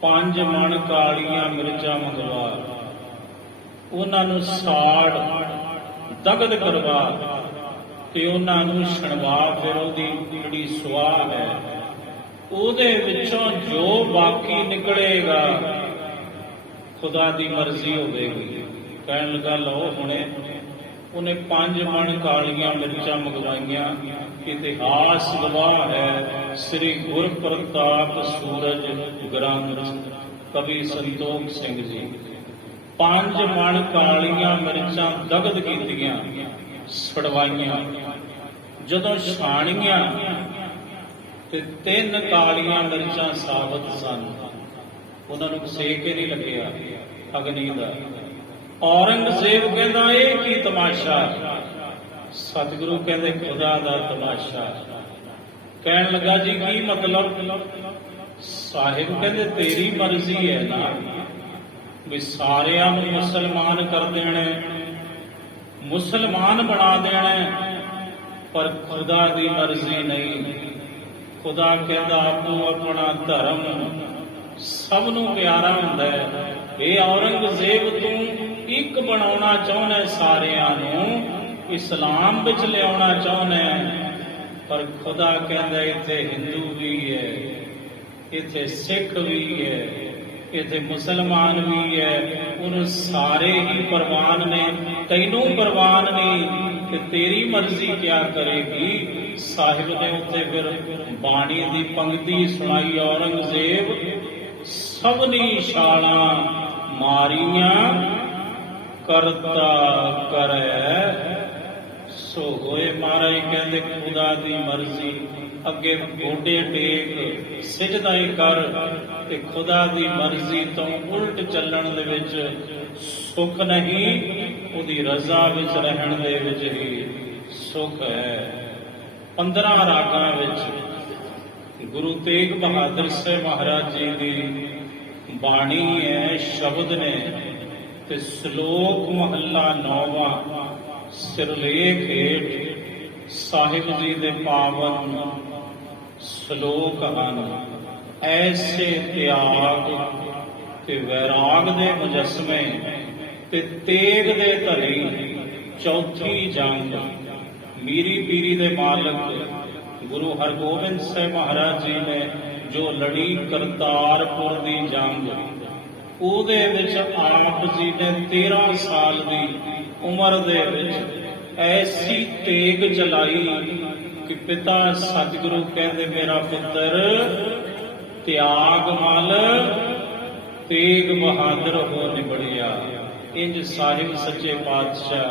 5 ਮਣ ਕਾਲੀਆਂ ਮਿਰਚਾਂ ਮੰਗਵਾ, ਉਹਨਾਂ ਨੂੰ ਸਾੜ ਦਗਦ ਕਰਵਾ ਤੇ ਉਹਨਾਂ ਨੂੰ ਛਣਵਾ, ਫਿਰ ਉਹਦੀ ਜਿਹੜੀ ਸੁਆਹ ਹੈ ਉਹਦੇ ਵਿੱਚੋਂ ਜੋ ਬਾਕੀ ਨਿਕਲੇਗਾ ਖੁਦਾ ਦੀ ਮਰਜ਼ੀ ਹੋਵੇਗੀ। ਕਹਿਣ ਲੱਗਾ ਲਓ ਹੁਣੇ। ਉਹਨੇ 5 ਮਣ ਕਾਲੀਆਂ ਮਿਰਚਾਂ ਮੰਗਵਾਈਆਂ। ਇਤਿਹਾਸ ਗਵਾਹ ਹੈ, ਸ੍ਰੀ ਗੁਰਪ੍ਰਤਾਪ ਸੂਰਜ ਗ੍ਰੰਥ, ਕਵੀ ਸੰਤੋਖ ਸਿੰਘ ਜੀ। 5 ਮਣ ਕਾਲੀਆਂ ਮਿਰਚਾਂ ਦਗਦ ਕੀਤੀਆਂ, ਛੜਵਾਈਆਂ। ਜਦੋਂ ਛਾਣੀਆਂ ਤੇ 3 ਕਾਲੀਆਂ ਮਿਰਚਾਂ ਸਾਬਤ ਸਨ। ਉਹਨਾਂ ਨੂੰ ਸੇਕ ਹੀ ਨਹੀਂ ਲੱਗਿਆ ਅਗਨੀ ਦਾ। ਔਰੰਗਜ਼ੇਬ ਕਹਿੰਦਾ ਇਹ ਕੀ ਤਮਾਸ਼ਾ? ਸਤਿਗੁਰੂ ਕਹਿੰਦੇ ਖੁਦਾ ਦਾ ਤਮਾਸ਼ਾ। ਕਹਿਣ ਲੱਗਾ ਜੀ ਕੀ ਮਤਲਬ? ਸਾਹਿਬ ਕਹਿੰਦੇ ਤੇਰੀ ਮਰਜ਼ੀ ਹੈ ਨਾ ਵੀ ਸਾਰਿਆਂ ਨੂੰ ਮੁਸਲਮਾਨ ਕਰ ਦੇਣਾ, ਮੁਸਲਮਾਨ ਬਣਾ ਦੇਣਾ, ਪਰ ਖੁਦਾ ਦੀ ਮਰਜ਼ੀ ਨਹੀਂ। ਖੁਦਾ ਕਹਿੰਦਾ ਆਪੋ ਆਪਣਾ ਧਰਮ ਸਭ ਨੂੰ ਪਿਆਰਾ ਹੁੰਦਾ ਹੈ। ਇਹ ਔਰੰਗਜ਼ੇਬ ਤੂੰ ਇੱਕ ਬਣਾਉਣਾ ਚਾਹੁੰਦਾ, ਸਾਰਿਆਂ ਨੂੰ ਇਸਲਾਮ ਵਿੱਚ ਲਿਆਉਣਾ ਚਾਹੁੰਦਾ, ਪਰ ਖੁਦਾ ਕਹਿੰਦਾ ਇੱਥੇ ਹਿੰਦੂ ਵੀ ਹੈ, ਇੱਥੇ ਸਿੱਖ ਵੀ ਹੈ, ਇੱਥੇ ਮੁਸਲਮਾਨ ਵੀ ਹੈ। ਉਹਨੂੰ ਸਾਰੇ ਹੀ ਪ੍ਰਵਾਨ ਨੇ, ਤੈਨੂੰ ਪ੍ਰਵਾਨ ਨਹੀਂ ਕਿ ਤੇਰੀ ਮਰਜ਼ੀ ਕਿਆ ਕਰੇਗੀ। ਸਾਹਿਬ ਨੇ ਉੱਥੇ ਫਿਰ ਬਾਣੀ ਦੀ ਪੰਕਤੀ ਸੁਣਾਈ, ਔਰੰਗਜ਼ੇਬ ਸਭਨੀ ਛਾਲਾਂ ਮਾਰੀਆਂ ਕਰਤਾ ਕਰੈ ਸੋ ਹੋਏ। ਮਹਾਰਾਜ ਕਹਿੰਦੇ ਖੁਦਾ ਦੀ ਮਰਜ਼ੀ ਅੱਗੇ ਗੋਡੇ ਟੇਕ ਸਿਜਦਾ ਹੀ ਕਰ, ਤੇ ਖੁਦਾ ਦੀ ਮਰਜ਼ੀ ਤੋਂ ਉਲਟ ਚੱਲਣ ਦੇ ਵਿੱਚ ਸੁੱਖ ਨਹੀਂ, ਉਹਦੀ ਰਜ਼ਾ ਵਿੱਚ ਰਹਿਣ ਦੇ ਵਿੱਚ ਹੀ ਸੁੱਖ ਹੈ। 15 ਰਾਗਾਂ ਵਿੱਚ ਗੁਰੂ ਤੇਗ ਬਹਾਦਰ ਸਾਹਿਬ ਮਹਾਰਾਜ ਜੀ ਦੀ ਬਾਣੀ ਹੈ, ਸ਼ਬਦ ਨੇ, ਤੇ ਸ਼ਲੋਕ ਮਹੱਲਾ 9ਵਾਂ ਸਿਰਲੇਖ ਹੇਠ ਸਾਹਿਬ ਜੀ ਦੇ ਪਾਵਨ ਸ਼ਲੋਕ ਹਨ। ਐਸੇ ਤਿਆਗ ਤੇ ਵੈਰਾਗ ਦੇ ਮੁਜੱਸਮੇ ਤੇ ਤੇਗ ਦੇ ਧਨੀ, ਚੌਥੀ ਜੰਗ ਮੀਰੀ ਪੀਰੀ ਦੇ ਮਾਲਕ ਗੁਰੂ ਹਰਗੋਬਿੰਦ ਸਾਹਿਬ ਮਹਾਰਾਜ ਜੀ ਨੇ ਜੋ ਲੜੀ ਕਰਤਾਰਪੁਰ ਦੀ ਜੰਗ, ਉਹਦੇ ਵਿੱਚ ਆਪ ਜੀ ਨੇ 13 ਸਾਲ ਦੀ ਉਮਰ ਦੇ ਵਿੱਚ ਐਸੀ ਤੇਗ ਚਲਾਈ ਕਿ ਪਿਤਾ ਸਤਿਗੁਰੂ ਕਹਿੰਦੇ ਮੇਰਾ ਪੁੱਤਰ ਤਿਆਗ ਮਲ ਤੇਗ ਬਹਾਦਰ ਹੋ ਨਿਬੜਿਆ। ਇੰਜ ਸਾਹਿਬ ਸੱਚੇ ਪਾਤਸ਼ਾਹ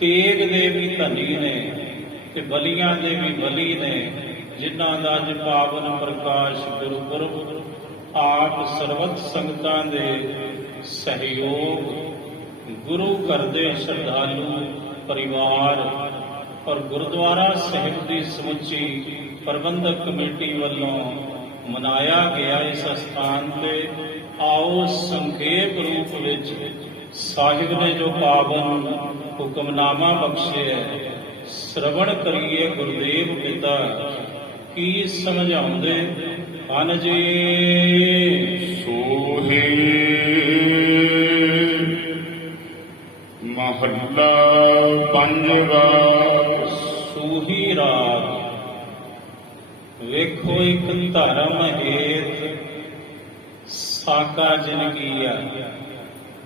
ਤੇਗ ਦੇ ਵੀ ਧਨੀ ਨੇ ਤੇ ਬਲੀਆਂ ਦੇ ਵੀ ਬਲੀ ਨੇ, ਜਿਨ੍ਹਾਂ ਦਾ ਅੱਜ ਪਾਵਨ ਪ੍ਰਕਾਸ਼ ਗੁਰਪੁਰਬ ਆਪ ਸਰਬੱਤ ਸੰਗਤਾਂ ਦੇ ਸਹਿਯੋਗ, ਗੁਰੂ ਘਰ ਦੇ ਸ਼ਰਧਾਲੂ ਪਰਿਵਾਰ ਔਰ ਗੁਰਦੁਆਰਾ ਸਾਹਿਬ ਦੀ ਸਮੁੱਚੀ ਪ੍ਰਬੰਧਕ ਕਮੇਟੀ ਵੱਲੋਂ ਮਨਾਇਆ ਗਿਆ। ਇਸ ਸਥਾਨ ਤੇ ਆਓ ਸੰਖੇਪ ਰੂਪ ਵਿੱਚ ਸਾਹਿਬ ਨੇ ਜੋ ਪਾਵਨ ਹੁਕਮਨਾਮਾ ਬਖਸ਼ਿਆ ਸ਼ਰਵਣ ਕਰੀਏ। ਗੁਰਦੇਵ ਪਿਤਾ ਕੀ ਸਮਝਾਉਂਦੇ ਹਨ ਜੀ। ਸੋਹੇ ਮਹੱਲਾ 5ਵਾ। ਸੂਹੀ ਰਾਗ। ਵੇਖੋ ਇੱਕ ਧਰਮ ਹੇਤ ਸਾਕਾ ਜਿਨ ਕੀਆ,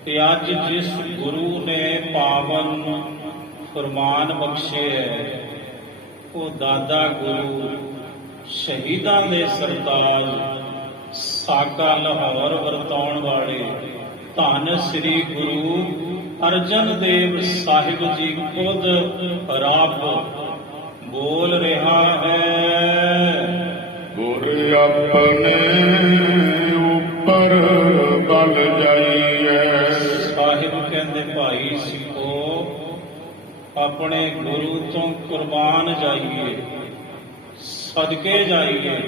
ਤੇ ਅੱਜ ਜਿਸ ਗੁਰੂ ਨੇ ਪਾਵਨ ਫਰਮਾਨ ਬਖਸ਼ੇ ਉਹ ਦਾਦਾ ਗੁਰੂ ਸ਼ਹੀਦਾਂ ਦੇ ਸਰਤਾਜ ਸਾਕਾ ਲਾਹੌਰ ਵਰਤਾਉਣ ਵਾਲੇ ਧੰਨ ਸ੍ਰੀ ਗੁਰੂ ਅਰਜਨ ਦੇਵ ਸਾਹਿਬ ਜੀ ਖੁਦ ਰੱਬ ਬੋਲ ਰਿਹਾ ਹੈ। ਗੁਰ ਆਪਣੇ ਉੱਪਰ ਬਲ ਜਾਈਐ। ਸਾਹਿਬ ਕਹਿੰਦੇ ਭਾਈ ਸਿੱਖੋ ਆਪਣੇ ਗੁਰੂ ਤੋਂ ਕੁਰਬਾਨ ਜਾਈਏ, ਸਦਕੇ ਜਾਈਏ,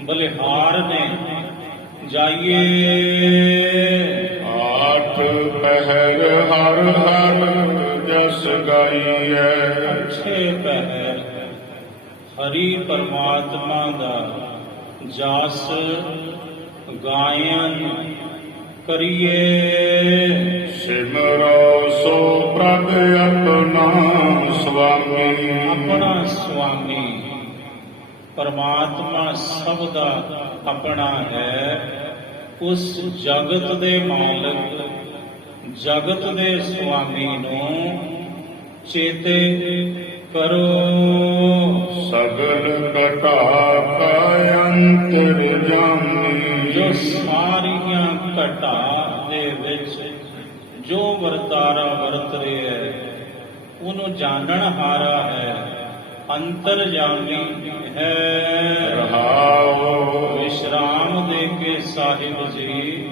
ਬਲਿਹਾਰ ਨੇ ਜਾਈਏ। 8 ਪਹਿਰ ਹਰ ਹਰ ਜਸ ਗਾਈਐ। 6 ਪਹਿਰ ਹਰੀ ਪਰਮਾਤਮਾ ਦਾ ਜਸ ਗਾਇਨ ਕਰੀਏ। ਸਿਮਰੋ ਸੋ ਪ੍ਰਭ ਆਪਣਾ ਸੁਆਮੀ। ਆਪਣਾ ਸੁਆਮੀ ਪਰਮਾਤਮਾ ਸਭ ਦਾ ਆਪਣਾ ਹੈ। ਉਸ ਜਗਤ ਦੇ ਮਾਲਕ, ਜਗਤ ਦੇ ਸੁਆਮੀ ਨੂੰ ਚੇਤੇ ਕਰੋ। ਸਗਲ ਘਟਾ ਕਾ ਅੰਤਰ ਜਾਮੀ। ਜੋ ਸਾਰੀਆਂ ਘਟਾ ਦੇ ਵਿੱਚ ਜੋ ਵਰਤਾਰਾ ਵਰਤ ਰਿਹਾ ਹੈ ਉਹਨੂੰ ਜਾਣਨ ਹਾਰਾ ਹੈ, ਅੰਤਰਜਾਮੀ ਹੈ। ਰਹਾਉ ਵਿਸ਼ਰਾਮ ਦੇ ਕੇ ਸਾਹਿਬ ਜੀ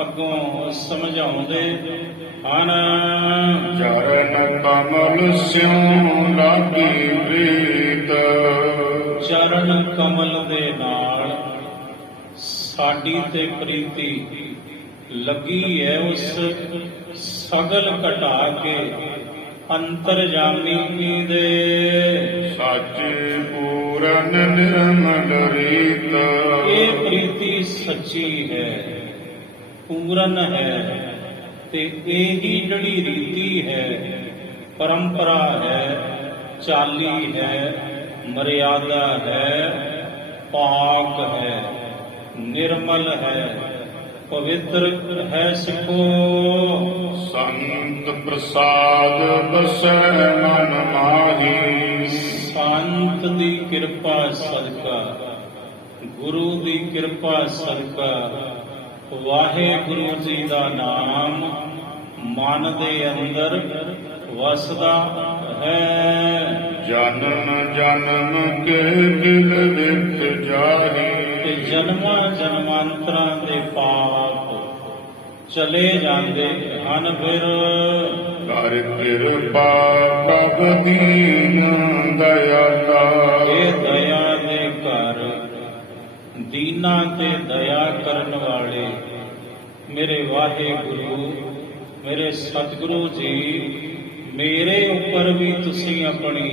ਅੱਗੋਂ ਸਮਝਾਉਂਦੇ ਹਨ। ਚਰਨ ਕਮਲ ਸਿਉ ਲਾਗੀ ਪ੍ਰੀਤ। ਚਰਨ ਕਮਲ ਦੇ ਨਾਲ ਸਾਡੀ ਤੇ ਪ੍ਰੀਤੀ ਲੱਗੀ ਹੈ। ਉਸ ਸਗਲ ਘਟਾ ਕੇ ਅੰਤਰਜਾਮੀ ਦੇ ਸਾਚੇ ਪੂਰਨ ਨਿਰਮਲ ਰੀਤ। ਇਹ ਪ੍ਰੀਤੀ ਸੱਚੀ ਹੈ, ਪੂਰਨ ਹੈ, ਤੇ ਇਹੀ ਜਿਹੜੀ ਰੀਤੀ ਹੈ, ਪਰੰਪਰਾ ਹੈ, ਚਾਲੀ ਹੈ, ਮਰਿਆਦਾ ਹੈ, ਪਾਕ ਹੈ, ਨਿਰਮਲ ਹੈ, ਪਵਿੱਤਰ ਹੈ। ਸਿੱਖੋ ਸੰਤ ਪ੍ਰਸਾਦ ਬਸੈ ਮਨ ਮਾਹੀ। ਸੰਤ ਦੀ ਕਿਰਪਾ ਸਦਕਾ, ਗੁਰੂ ਦੀ ਕਿਰਪਾ ਸਦਕਾ ਵਾਹਿਗੁਰੂ ਜੀ ਦਾ ਨਾਮ ਮਨ ਦੇ ਅੰਦਰ ਵਸਦਾ ਹੈ। ਜਨਮ ਜਨਮ ਕੇ ਦਿਲ ਵਿੱਚ ਜਾਹੀ। ਤੇ ਜਨਮਾਂ ਜਨਮਾਂਤਰਾਂ ਦੇ ਪਾਪ ਚਲੇ ਜਾਂਦੇ ਹਨ। ਫਿਰ ਕਰ ਕਿਰਪਾ ਪ੍ਰਭ ਦੀਨ ਦਇਆਲਾ। ਇਹ ਦਇਆ ਦੇ ਘਰ, ਦੀਨਾਂ ਤੇ ਦਇਆ ਕਰਨ ਵਾਲੇ ਮੇਰੇ ਵਾਹਿਗੁਰੂ, ਮੇਰੇ ਸਤਿਗੁਰੂ ਜੀ, ਮੇਰੇ ਉੱਪਰ ਵੀ ਤੁਸੀਂ ਆਪਣੀ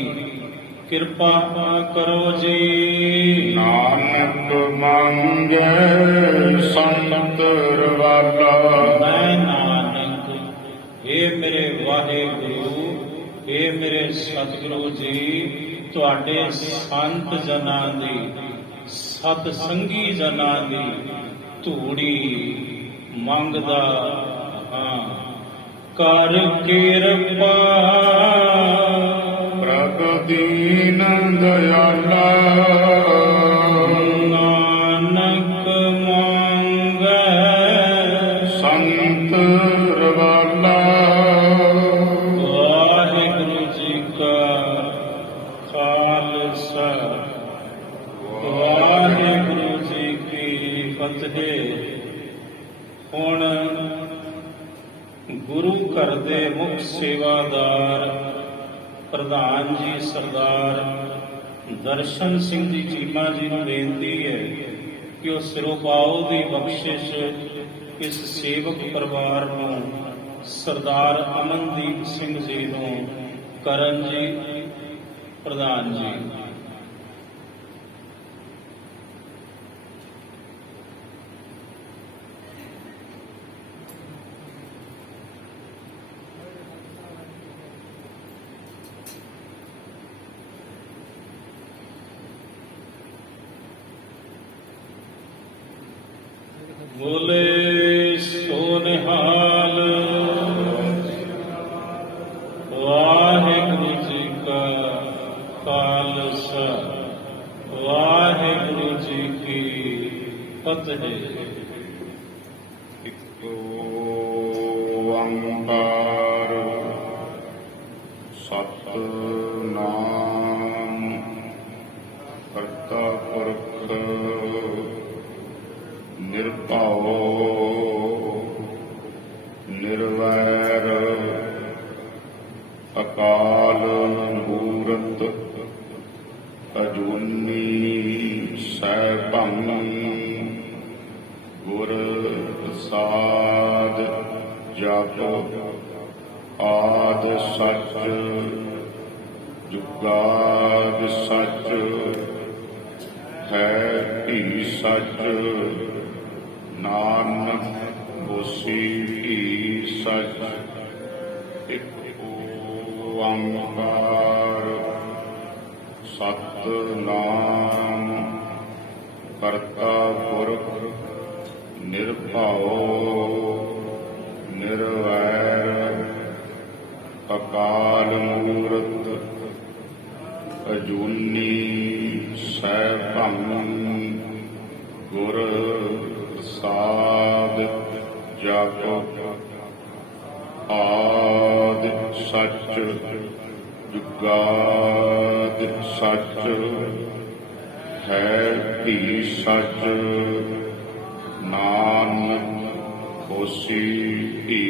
ਕਿਰਪਾ ਕਰੋ ਜੀ। ਨਾਨਕ ਮੰਗੈ ਸੰਤ ਰਵਾਲਾ। ਮੈਂ ਨਾਨਕ, ਇਹ ਮੇਰੇ ਵਾਹਿਗੁਰੂ, ਇਹ ਮੇਰੇ ਸਤਿਗੁਰੂ ਜੀ, ਤੁਹਾਡੇ ਸੰਤ ਜਨਾਂ ਦੀ, ਸਤ ਸੰਗੀ ਜਨਾਂ ਦੀ ਧੂੜੀ ਮੰਗਦਾ ਹਾਂ। ਕਰ ਕਿਰਪਾ ਪ੍ਰਭ ਦੀਨ ਦਇਆਲਾ। ਨਾਨਕ ਮੰਗੈ ਸੰਤ ਰਵਾਲਾ। ਵਾਹਿਗੁਰੂ ਜੀ ਕਾ ਖਾਲਸਾ, ਵਾਹਿਗੁਰੂ ਜੀ ਕੀ ਫਤਿਹ। ਹੁਣ ਗੁਰੂ ਘਰ ਦੇ ਮੁੱਖ ਸੇਵਾਦਾਰ ਪ੍ਰਧਾਨ ਜੀ ਸਰਦਾਰ ਦਰਸ਼ਨ ਸਿੰਘ ਜੀ ਚੀਮਾ ਜੀ ਨੂੰ ਬੇਨਤੀ ਹੈ ਕਿ ਉਹ ਸਿਰੋਪਾਓ ਦੀ ਬਖਸ਼ਿਸ਼ ਇਸ ਸੇਵਕ ਪਰਿਵਾਰ ਨੂੰ ਸਰਦਾਰ ਅਮਨਦੀਪ ਸਿੰਘ ਜੀ ਨੂੰ ਕਰਨ ਜੀ। ਪ੍ਰਧਾਨ ਜੀ। ਬੋਲੇ ਸੋ ਨਿਹਾਲ। ਵਾਹਿਗੁਰੂ ਜੀ ਕਾ ਖਾਲਸਾ, ਵਾਹਿਗੁਰੂ ਜੀ ਕੀ ਫਤਿਹ। ਇਕ ਓੰਕਾਰ ਸਤਿਨਾਮ ਕਰਤਾ ਪੁਰਖ ਨਿਰਭਉ ਨਿਰਵੈਰ ਅਕਾਲ ਮੂਰਤ ਅਜੂਨੀ ਸੈਭੰ ਗੁਰ ਪ੍ਰਸਾਦ ਜਪ ਆਦ ਸਚ ਜੁਗਾਦ ਸੱਚ ਹੈ ਭੀ ਸੱਚ, ਨਾਨਕ ਹੋਸੀ ਭੀ ਸੱਚ। ਇਕ ਓੰਕਾਰ ਸਤਿਨਾਮ ਕਰਤਾ ਪੁਰਖ ਨਿਰਭਉ ਨਿਰਵੈਰ ਅਕਾਲ ਮੂਰਤ ਅਜੂਨੀ ਸੈਭੰ ਗੁਰ ਪ੍ਰਸਾਦ ਜਪੁ। ਆਦਿ ਸੱਚ ਜੁਗਾਦਿ ਸੱਚ ਹੈ ਭੀ ਸੱਚ, ਨਾਨਕ ਹੋਸੀ ਭੀ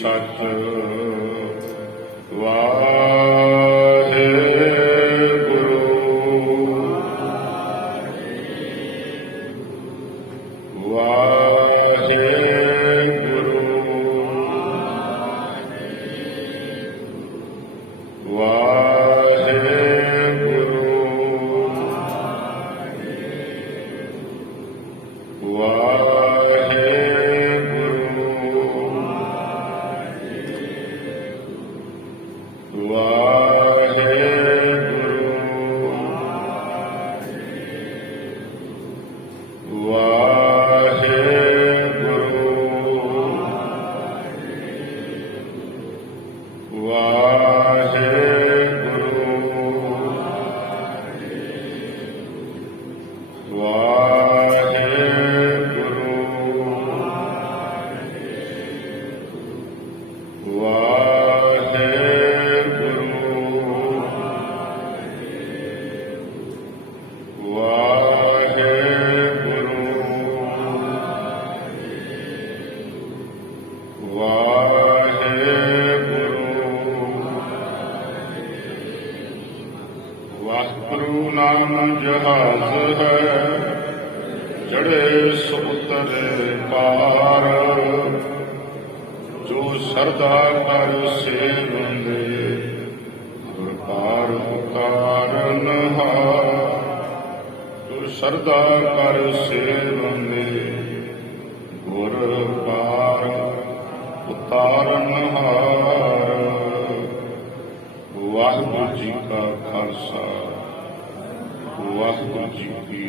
ਸੱਚ। ਵਾਹਿਗੁਰੂ ਨਾਮ ਜਹਾਜ਼ ਹੈ, ਚੜ੍ਹੇ ਸੋ ਉਤਰੇ ਪਾਰ। ਜੋ ਸਰਦਾ ਕਰ ਸੇਵੰਦੇ, ਗੁਰ ਪਾਰ ਉਤਾਰਨ ਹਾਰ। ਜੋ ਸਰਦਾ ਕਰ ਸੇਵੰਦੇ, ਗੁਰ ਪਾਰ ਉਤਾਰਨ ਹਾਰ। ਵਾਹਿਗੁਰੂ ਜੀ ਕਾ ਖਾਲਸਾ, ਵਾਹਿਗੁਰੂ ਜੀ ਕੀ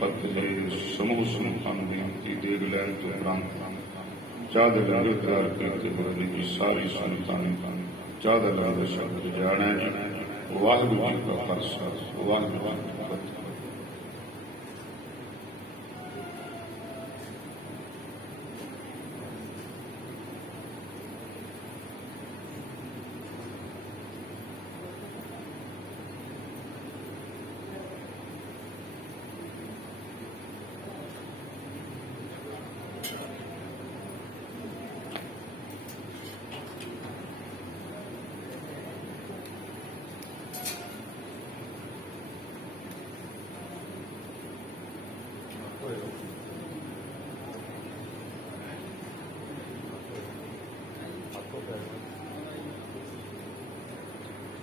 ਫਤਿਹ। ਸਮੂਹ ਸੰਤਾਂ ਦੀ ਬੇਨਤੀ ਦੇਗ ਲੈਣ ਤੋਂ ਉਪਰੰਤ ਚਾਹ ਦੇ ਲੰਗਰ ਤਿਆਰ ਕੀਤੇ ਹੋਏ ਨੇ ਜੀ। ਸਾਰੀ ਸੰਤਾਂ ਨੇ ਚਾਹ ਦਾ ਲੰਗਰ ਸ਼ਬਦ ਜਾਣਿਆ ਜੀ। ਵਾਹਿਗੁਰੂ ਜੀ ਕਾ ਖਾਲਸਾ, ਵਾਹਿਗੁਰੂ ਜੀ।